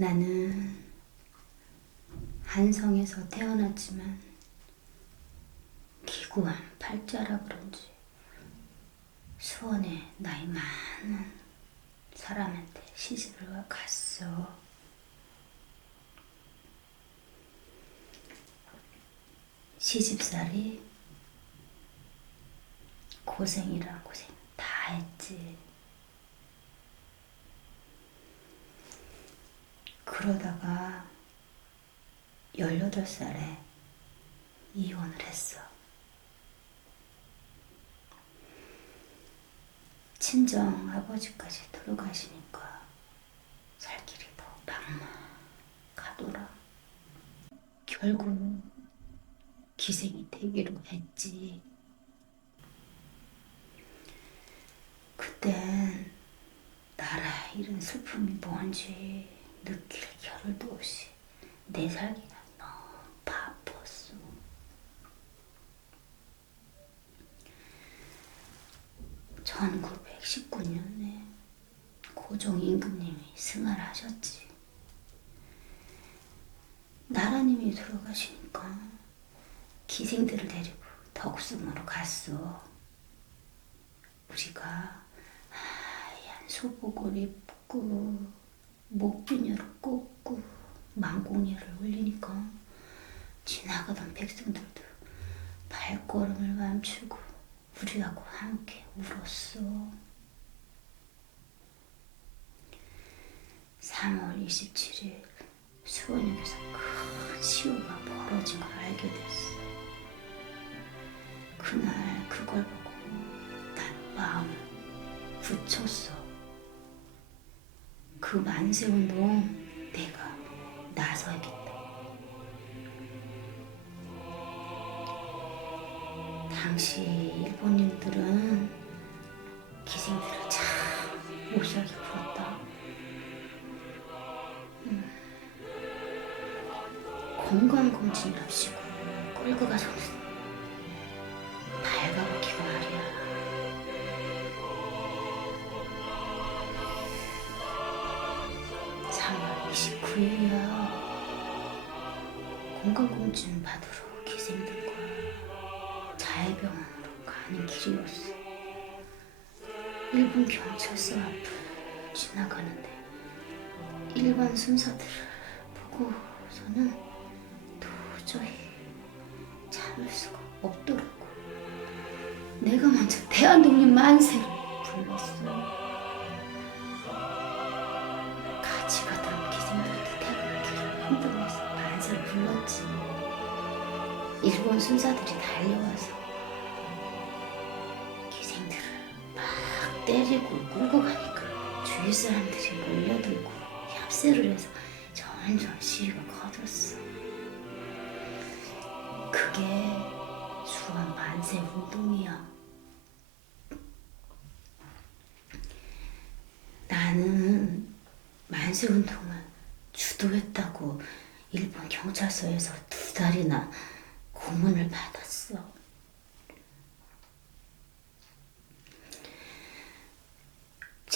나는 한성에서 태어났지만 기구한 팔자라 그런지 수원에 나이 많은 사람한테 시집을 갔어. 시집살이 고생이라 고생 다 했지. 그러다가 18살에 이혼을 했어. 친정 아버지까지 들어가시니까 살 길이 더 막막하더라. 결국 기생이 되기로 했지. 그땐 나라 이런 슬픔이 뭔지 느낄 겨를도 없이 내 살기가 너무 바빴어. (1919년에) 고종 임금님이 승하하셨지 나라님이 들어가시니까 기생들을 데리고 덕숭으로 갔어 우리가 하얀 소복을 입고 목비녀를 꽂고 망공예를 올리니까 지나가던 백성들도 발걸음을 멈추고 우리하고 함께 울었어. 3월 27일 수원역에서 큰 시호가 벌어진 걸 알게 됐어. 그날 그걸 보고 난 마음을 굳혔어. 그 만세 운동 내가 나서야겠다. 당시 일본인들은 기생들을 참 무시하게 굴었다. 음. 건강검진이랍시고 끌고 가서는 발가벗기고 말이야. 삼월 29일이야. 건강검진 받으러 기생들과 자 해병원으로 가는 길이었어. 일본 경찰서 앞을 지나가는데 일반 순사들을 보고서는 도저히 참을 수가 없더라고. 내가 먼저 대한독립 만세를 불렀어. 같이 가던 기생들도 태극기를 흔들면서 만세를 불렀지. 일본 순사들이 달려와서 때리고 끌고 가니까 주위 사람들이 몰려들고 협세를 해서 점점 시위가 커졌어. 그게 수원 만세 운동이야. 나는 만세 운동을 주도했다고 일본 경찰서에서 두 달이나 고문을 받았어.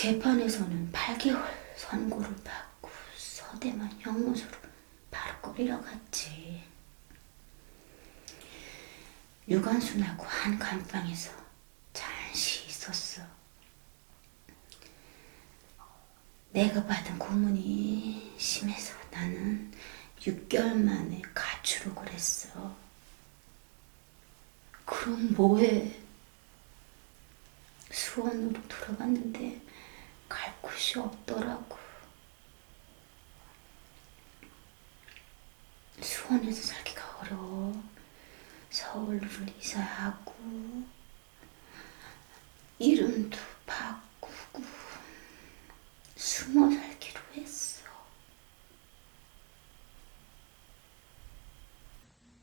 재판에서는 8개월 선고를 받고 서대만 형무소로 바로 끌려갔지. 유관순하고 한 감방에서 잠시 있었어. 내가 받은 고문이 심해서 나는 6개월 만에 가출을 했어. 그럼 뭐해? 수원으로 돌아갔는데 갈 곳이 없더라고. 수원에서 살기가 어려워. 서울로 이사하고 이름도 바꾸고 숨어 살기로 했어.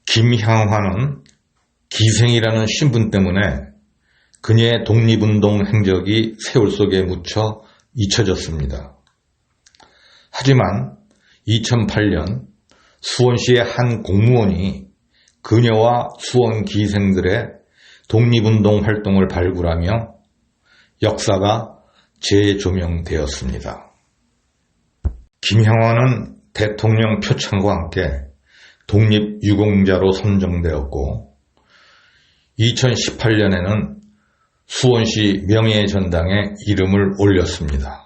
김향화는 기생이라는 신분 때문에 그녀의 독립운동 행적이 세월 속에 묻혀 잊혀졌습니다. 하지만 2008년 수원시의 한 공무원이 그녀와 수원 기생들의 독립운동 활동을 발굴하며 역사가 재조명되었습니다. 김형환은 대통령 표창과 함께 독립유공자로 선정되었고 2018년에는 수원시 명예전당에 이름을 올렸습니다.